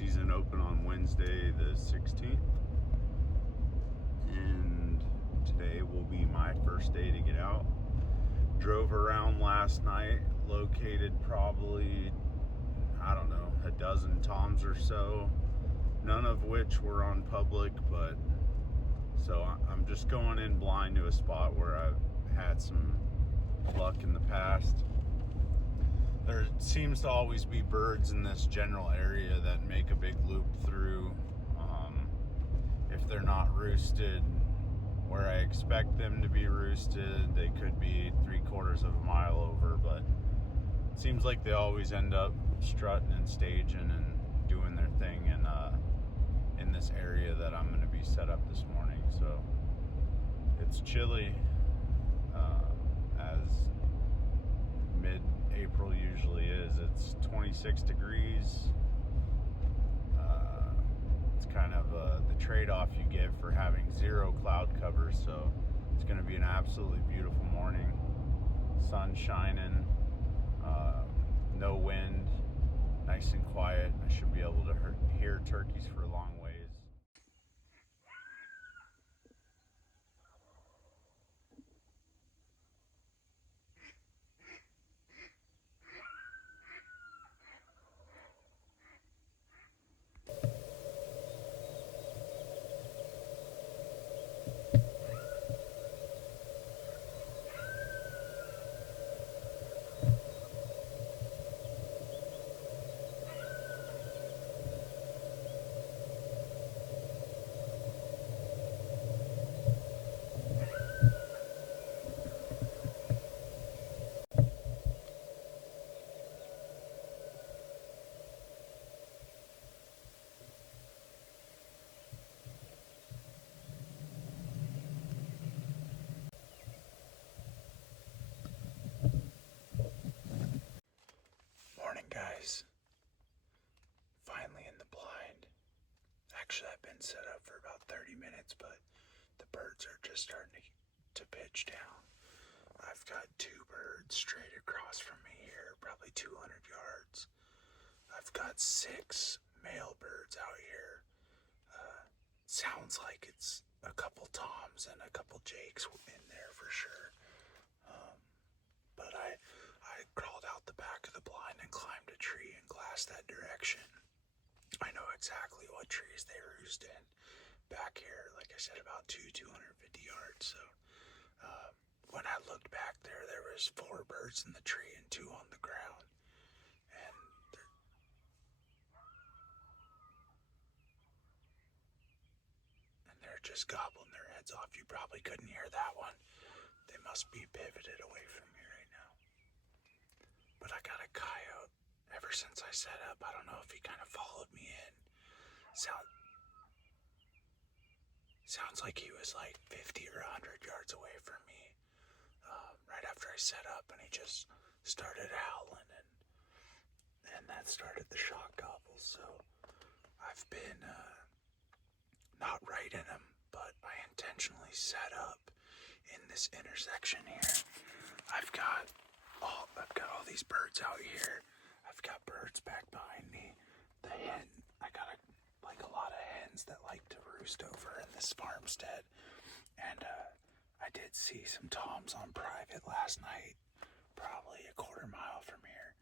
season opened on Wednesday the 16th, and today will be my first day to get out. Drove around last night, located probably, I don't know, a dozen toms or so, none of which were on public, but so I'm just going in blind to a spot where I've had some luck in the past. There seems to always be birds in this general area that make a big loop through. If they're not roosted where I expect them to be roosted, they could be 3/4 of a mile over, but it seems like they always end up strutting and staging and doing their thing in this area that I'm going to be set up this morning. So it's chilly, as mid-April usually is. It's 26 degrees. It's kind of the trade-off you get for having zero cloud cover, so it's going to be an absolutely beautiful morning. Sun shining, no wind, nice and quiet. I should be able to hear turkeys for a long ways. Morning, guys. Finally in the blind. Actually, I've been set up for about 30 minutes, but the birds are just starting to pitch down. I've got two birds straight across from me here, probably 200 yards. I've got 6 male birds out here. Sounds like it's a couple toms and a couple jakes in there for sure. But I crawled out the back of the blind and climbed a tree and glassed that direction. I know exactly what trees they roost in back here. Like I said, about 250 yards. So when I looked back there, there was 4 birds in the tree and 2 on the ground. And they're just gobbling their heads off. You probably couldn't hear that one. They must be pivoted away from me right now. But I got a coyote ever since I set up. I don't know if he kind of followed me in. Sounds like he was like 50 or 100 yards away from me right after I set up, and he just started howling, and that started the shock gobbles. So I've been not right in him, but I intentionally set up in this intersection here. I've got all these birds out here. I've got birds back behind me. The hen, I got a lot of hens that like to roost over in this farmstead. And I did see some toms on private last night, probably a 1/4 mile from here.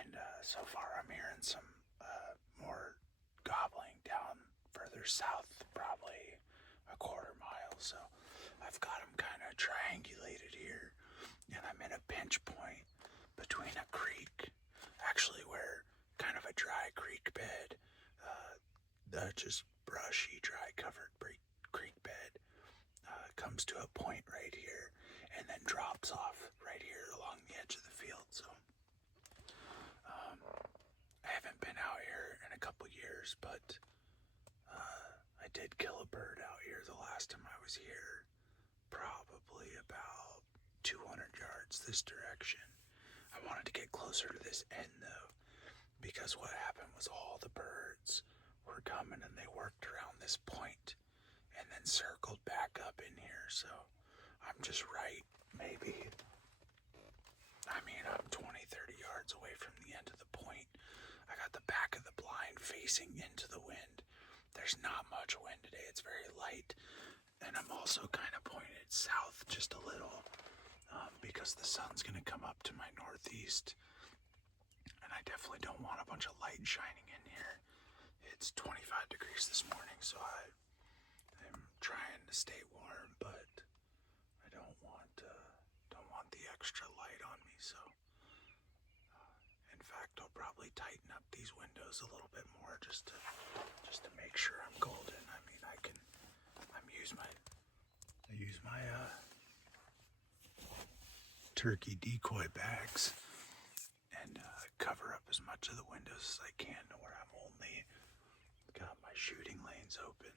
And so far I'm hearing some more gobbling down further south, probably a 1/4 mile. So I've got them kind of triangulated here, and I'm in a pinch point between a creek, actually where kind of a dry creek bed, just brushy, dry covered creek bed, comes to a point right here and then drops off right here along the edge of the field. So I haven't been out here in a couple years, but I did kill a bird out here the last time I was here, probably about 200 yards this direction. I wanted to get closer to this end though, because what happened was all the birds were coming and they worked around this point and then circled back up in here. So I'm just right, maybe, I'm 20, 30 yards away from the end of the point. I got got the back of the blind facing into the wind. There's not much wind today. It's very light. And I'm also kind of pointed south just a little because the sun's going to come up to my northeast. And I definitely don't want a bunch of light shining in here. It's 25 degrees this morning, so I'm trying to stay warm, but I don't want the extra light on me. So, in fact, I'll probably tighten up these windows a little bit more just to make sure I'm golden. I mean, I use my turkey decoy bags and cover up as much of the windows as I can to where I'm only got my shooting lanes open,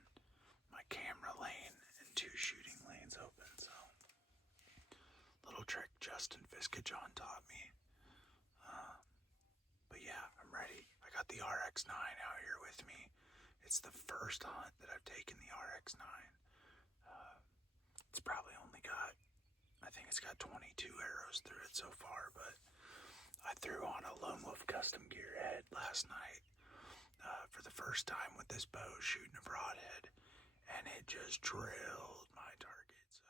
my camera lane, and 2 shooting lanes open. So, little trick Justin Fiskajohn taught me. But yeah, I'm ready. I got the RX-9 out here with me. It's the first hunt that I've taken the RX-9. It's probably only got, I think it's got 22 arrows through it so far, but I threw on a Lone Wolf custom gear head last night for the first time with this bow shooting a broadhead, and it just drilled my target. So.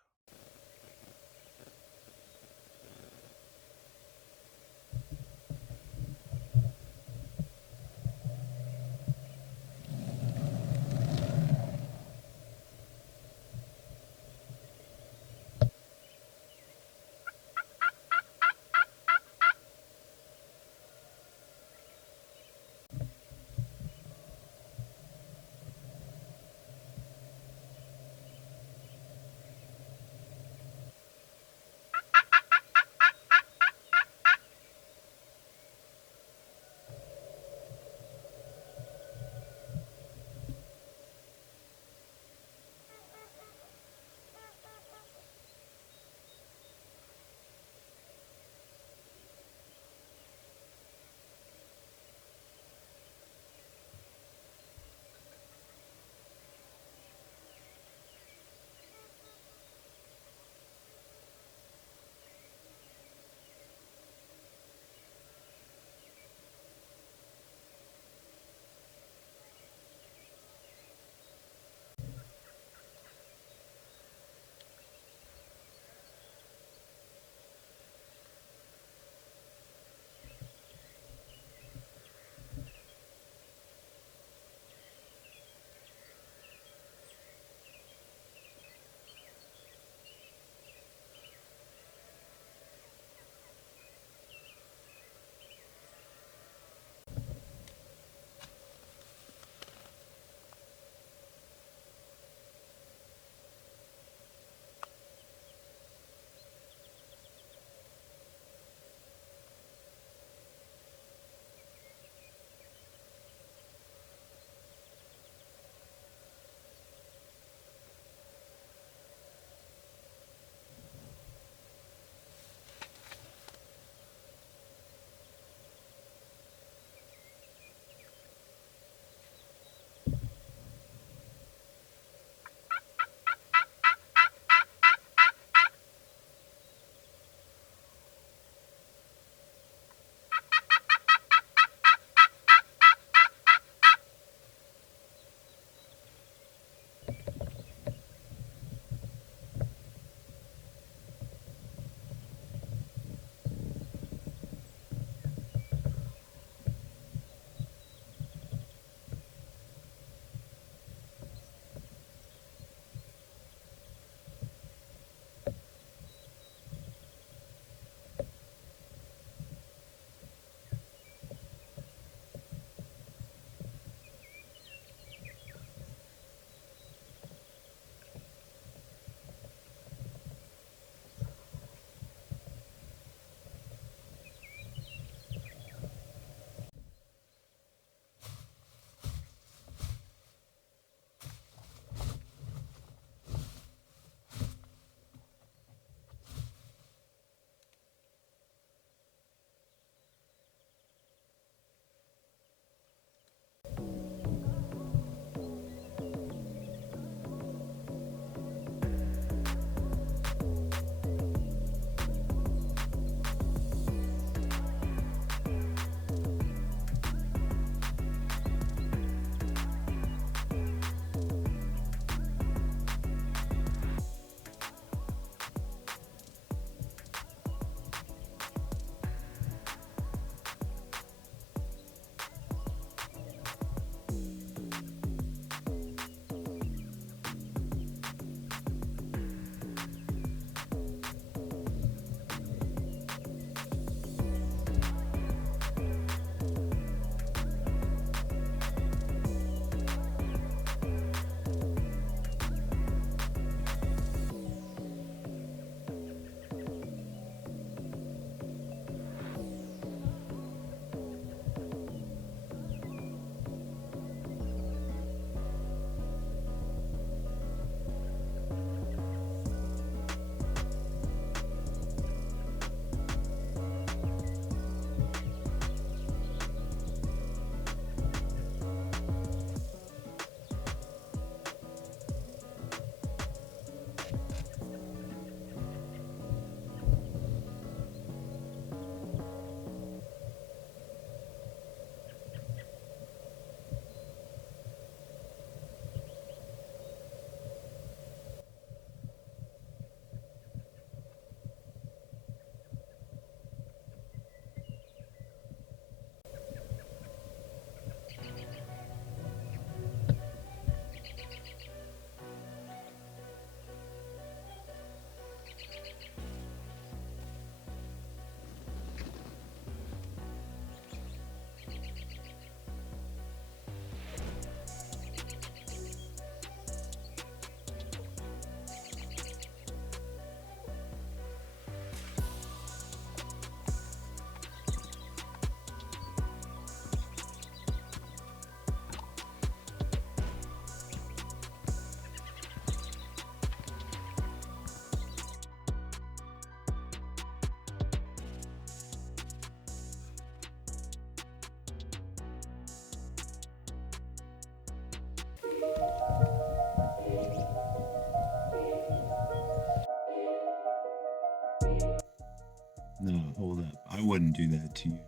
No, hold up. I wouldn't do that to you.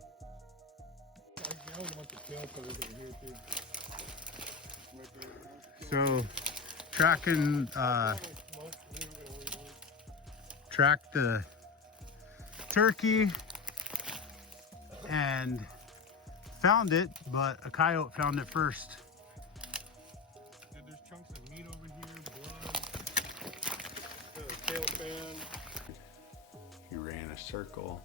So, tracking, tracked the turkey and found it, but a coyote found it first. Dude, there's chunks of meat over here, blood, tail fan. He ran a circle.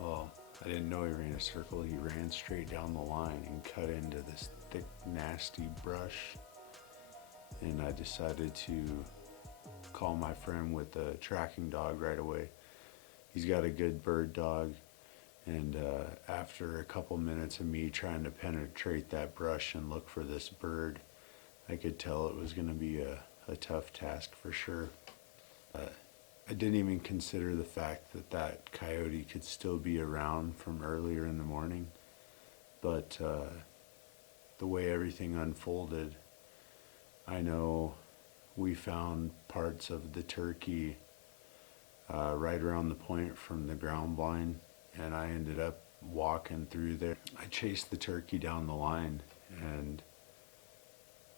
Well, I didn't know he ran a circle. He ran straight down the line and cut into this thick, nasty brush. And I decided to call my friend with the tracking dog right away. He's got a good bird dog. And after a couple minutes of me trying to penetrate that brush and look for this bird, I could tell it was going to be a tough task for sure. I didn't even consider the fact that that coyote could still be around from earlier in the morning. But the way everything unfolded, I know we found parts of the turkey right around the point from the ground blind, and I ended up walking through there. I chased the turkey down the line, and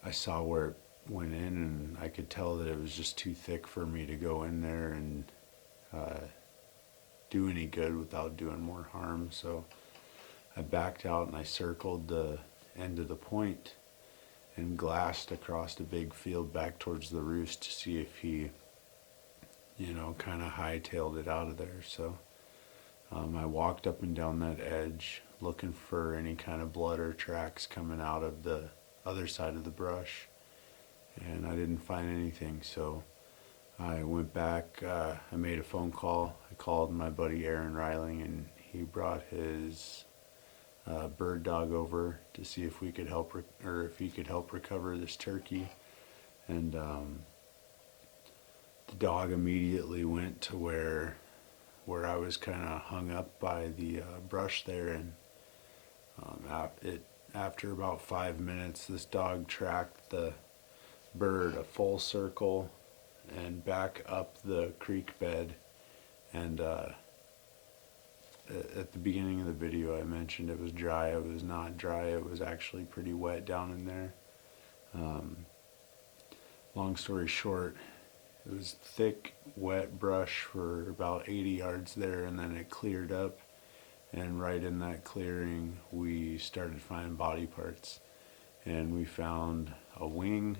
I saw where it went in, and I could tell that it was just too thick for me to go in there and do any good without doing more harm. So I backed out and I circled the end of the point and glassed across a big field back towards the roost to see if he, kind of hightailed it out of there. So I walked up and down that edge looking for any kind of blood or tracks coming out of the other side of the brush, and I didn't find anything. So I went back, I made a phone call. I called my buddy Aaron Riling, and he brought his bird dog over to see if we could help, or if he could help recover this turkey. And the dog immediately went to where I was kind of hung up by the brush there, and after about 5 minutes, this dog tracked the bird a full circle and back up the creek bed. And at the beginning of the video I mentioned it was dry. It was not dry. It was actually pretty wet down in there. Long story short, it was thick, wet brush for about 80 yards there, and then it cleared up. And right in that clearing, we started finding body parts. And we found a wing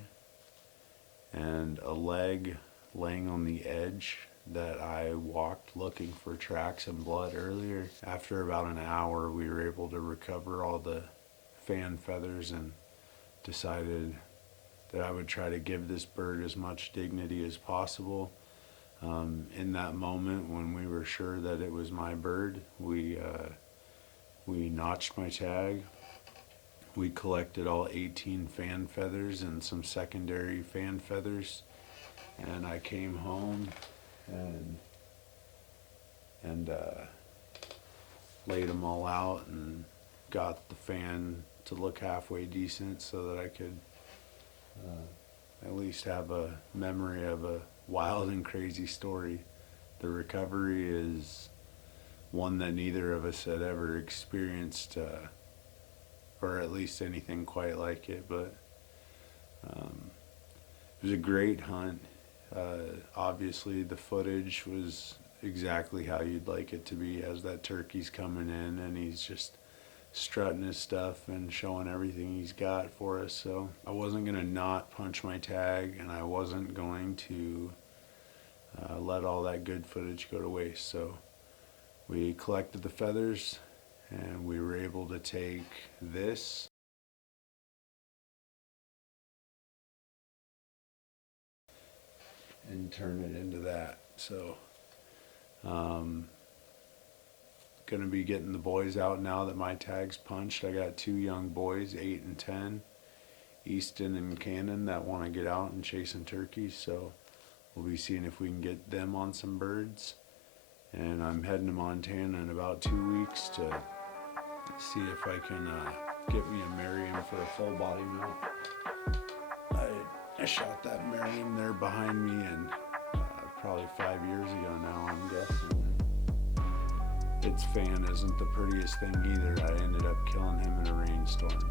and a leg laying on the edge that I walked looking for tracks and blood earlier. After about an hour, we were able to recover all the fan feathers and decided that I would try to give this bird as much dignity as possible. In that moment, when we were sure that it was my bird, we notched my tag. We collected all 18 fan feathers and some secondary fan feathers, and I came home and laid them all out and got the fan to look halfway decent so that I could at least have a memory of a wild and crazy story. The recovery is one that neither of us had ever experienced, or at least anything quite like it, but it was a great hunt. Obviously the footage was exactly how you'd like it to be, as that turkey's coming in and he's just strutting his stuff and showing everything he's got for us. So I wasn't going to not punch my tag, and I wasn't going to let all that good footage go to waste. So we collected the feathers, and we were able to take this and turn it into that. So gonna be getting the boys out now that my tag's punched. I got two young boys, 8 and 10, Easton and Cannon, that want to get out and chase some turkeys. So we'll be seeing if we can get them on some birds. And I'm heading to Montana in about 2 weeks to see if I can get me a Merriam for a full body mount. I shot that Merriam there behind me, and probably 5 years ago now, I'm guessing. its fan isn't the prettiest thing either. I ended up killing him in a rainstorm.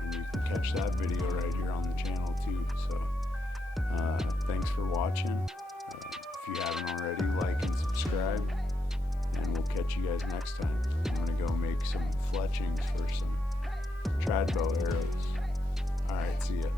And you can catch that video right here on the channel too. So thanks for watching. If you haven't already, like and subscribe. And we'll catch you guys next time. I'm going to go make some fletchings for some trad bow arrows. Alright, see ya.